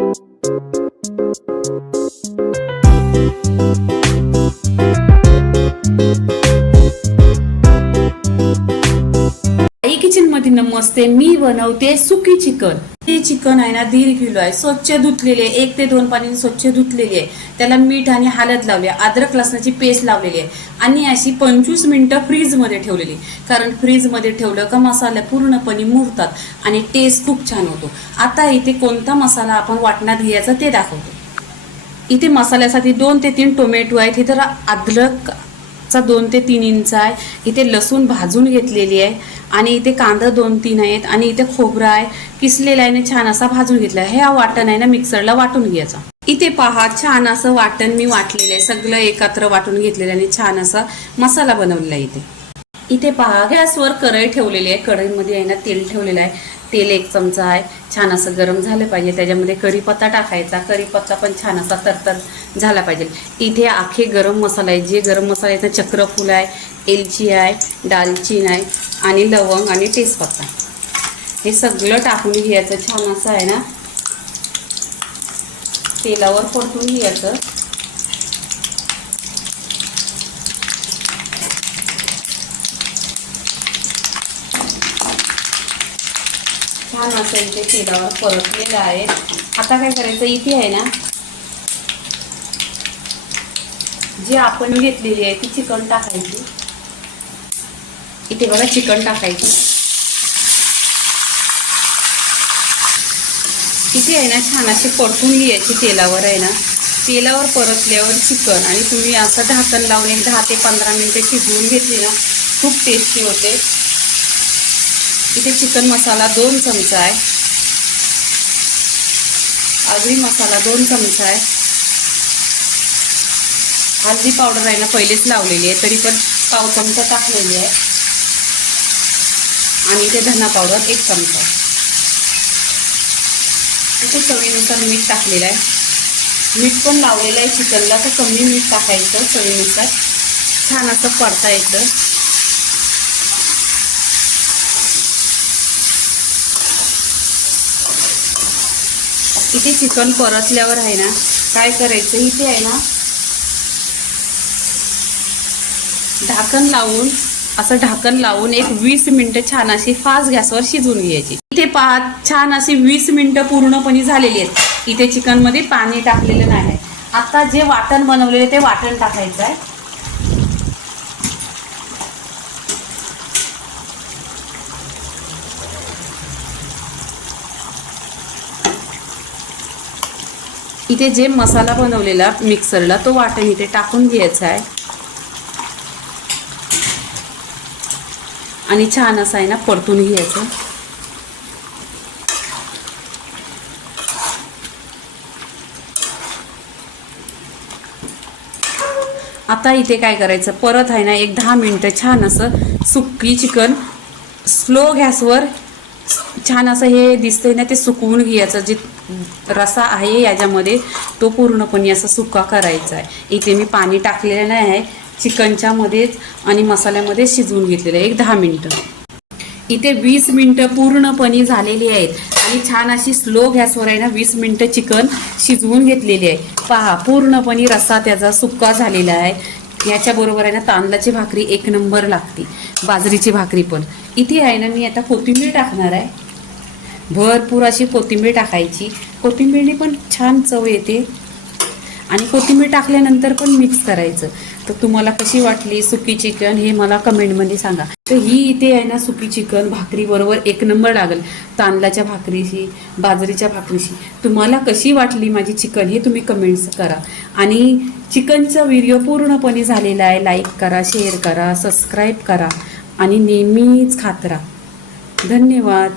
आई kitchen मध्ये नमस्ते. मी बनवते सुकी चिकन. हे चिकन आहे ना 1.5 किलो आहे. स्वच्छ धुतलेले, 1 ते 2 पाण्याने स्वच्छ धुतलेली आहे. त्याला मीठ आणि हळद लावली, अद्रक लसणाची पेस्ट लावलेली आहे आणि अशी 25 मिनिटं फ्रीज मध्ये ठेवलेली. कारण फ्रीज मध्ये ठेवलं का मसाले पूर्णपणे मुरतात आणि टेस्ट खूप छान होतो. आता इथे कोणता मसाला आपण वाटण्यात घ्यायचा ते दाखवतो. इथे मसाल्यासाठी 2 ते 3 टोमॅटो आहेत. इथे अद्रक 2 ते 3 इंच आहे. इथे लसूण भाजून घेतलेली आहे आणि इथे कांदा 2-3 आहेत आणि इथे खोबरं आहे किसलेला आहे, छान असा भाजून घेतला आहे. हे वाटण आहे ना मिक्सरला वाटून घ्यायचा. इथे पहा छान असं वाटण मी वाटलेलं आहे, सगळं एकत्र वाटून घेतलेलं आणि छान असा मसाला बनवलेला आहे. इथे पहा गॅसवर कढई ठेवलेली आहे. कढईमध्ये आहे ना तेल ठेवलेलं आहे. तेल 1 चमचा आहे. छान असं गरम झालं पाहिजे. त्याच्यामध्ये कढीपत्ता टाकायचा. कढीपत्ता पण छान असा तरतर झाला पाहिजे. इथे आखे गरम मसाला आहे. जे गरम मसाला आहे चक्रफूल आहे, एलची आहे, दालचीन आहे आणि लवंग आणि तेजपत्ता. हे सगळं टाकून घ्यायचं. छान असं आहे ना तेलावर परतून घ्यायचं. छान असं इथे तेलावर परतलेलं आहे. आता काय करायचं, इथे आहे ना जे आपण घेतलेली आहे ती चिकन टाकायची. इथे बघा चिकन टाकायचं. इथे आहे ना छान अशी परतून घ्यायची तेलावर आहे ना. तेलावर परतल्यावर चिकन आणि तुम्ही असं ढाकण लावून 10 ते 15 मिनिटं शिजवून घेतली ना खूप टेस्टी होते. इथे चिकन मसाला 2 चमचा आहे. आगरी मसाला 2 चमचा आहे. हळदी पावडर आहे ना पहिलेच लावलेली आहे, तरी पण पाव चमचा टाकलेली आहे. आणि इथे धना पावडर 1 चमचा. इथे चवीनुसार मीठ टाकलेलं आहे. मीठ पण लावलेलं आहे चिकनला, तर कमी मीठ टाकायचं चवीनुसार. छान असं परतायचं. इथे चिकन परतल्यावर आहे ना काय करायचं, इथे आहे ना ढाकण लावून एक 20 मिनिटं छान अशी फास्ट गॅसवर शिजवून घ्यायची. इथे पहा छान अशी 20 मिनिटं पूर्णपणे झालेली आहेत. इथे चिकनमध्ये पाणी टाकलेलं नाही. आता जे वाटण बनवलेले ते वाटण टाकायचं आहे. इथे जे मसाला बनवलेला मिक्सरला तो वाटण इथे टाकून घ्यायचा आहे आणि छान असं आहे ना परतून घ्यायचं. आता इथे काय करायचं, परत आहे ना एक 10 मिनिटं छान असं सुकी चिकन स्लो गॅसवर छान असं हे दिसतंय ना ते सुकवून घ्यायचं. जे रसा आहे याच्यामध्ये तो पूर्णपणे असं सुका करायचा आहे. इथे मी पाणी टाकलेलं नाही आहे, चिकनच्या मध्येच आणि मसाल्यामध्ये शिजवून घेतलेलं आहे 10 मिनिटं. इथे 20 मिनिटं पूर्णपणे झालेली आहेत आणि छान अशी स्लो गॅसवर आहे ना 20 मिनिटं चिकन शिजवून घेतलेली आहे. पहा पूर्णपणे रस्सा त्याचा सुक्का झालेला आहे. याच्याबरोबर आहे ना तांदळाची भाकरी 1 नंबर लागते, बाजरीची भाकरी पण. इथे आहे ना मी आता कोथिंबीर टाकणार आहे. भरपूर अशी कोथिंबीर टाकायची. कोथिंबीरने पण छान चव येते आणि कोथिंबीर टाकल्यानंतर पण मिक्स करायचं. तर तुम्हाला कशी वाटली सुकी चिकन हे मला कमेंटमध्ये सांगा. तर ही इथे आहे ना सुकी चिकन भाकरीबरोबर 1 नंबर लागेल, तांदळाच्या भाकरीशी, बाजरीच्या भाकरीशी. तुम्हाला कशी वाटली माझी चिकन हे तुम्ही कमेंट्स करा. आणि चिकनचा व्हिडिओ पूर्णपणे झालेला आहे. लाईक करा, शेअर करा, सबस्क्राईब करा आणि नेहमीच खात राहा. धन्यवाद.